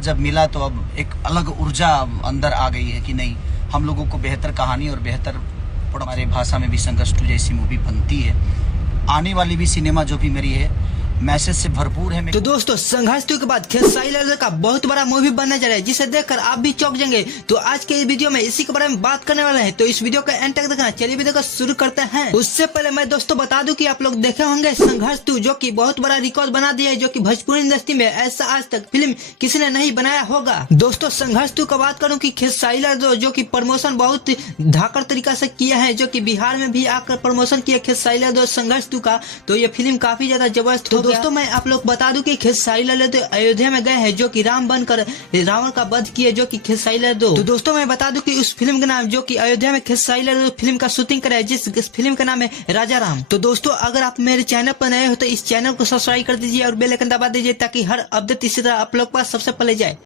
जब मिला तो अब एक अलग ऊर्जा अंदर आ गई है कि नहीं, हम लोगों को बेहतर कहानी और बेहतर हमारे भाषा में भी संघर्ष 2 जैसी मूवी बनती है। आने वाली भी सिनेमा जो भी मेरी है मैसेज से भरपूर है। तो दोस्तों संघर्ष 2 के बाद खेसारी लाल का बहुत बड़ा मूवी बनने जा रहा है, जिसे देखकर आप भी चौंक जाएंगे। तो आज के वीडियो में इसी के बारे में बात करने वाले हैं, तो इस वीडियो का एंड तक देखना। चलिए वीडियो को शुरू करते हैं। उससे पहले मैं दोस्तों बता दूं कि आप लोग देखे होंगे संघर्ष 2, जो कि बहुत बड़ा रिकॉर्ड बना दिया है, जो कि भोजपुरी इंडस्ट्री में ऐसा आज तक फिल्म किसी ने नहीं बनाया होगा। दोस्तों संघर्ष 2 का बात करूँ की खेसारी लाल जो की प्रमोशन बहुत धाकड़ तरीका से किया है, जो की बिहार में भी आकर प्रमोशन किया खेसारी लाल संघर्ष 2 का, तो ये फिल्म काफी ज्यादा जबरदस्त। तो दोस्तों मैं आप लोग बता दूं कि खेसारी लाल तो अयोध्या में गए हैं, जो कि राम बनकर रावण का वध किए, जो कि खेसारी लाल। तो दोस्तों मैं बता दूं कि उस फिल्म का नाम जो कि अयोध्या में खेसारी लाल फिल्म का शूटिंग करा है, जिस फिल्म का नाम है राजा राम। तो दोस्तों अगर आप मेरे चैनल पर नए हो तो इस चैनल को सब्सक्राइब कर दीजिए और बेल आइकन दबा दीजिए, ताकि हर अपडेट इसी तरह आप लोग पास सबसे पहले जाए।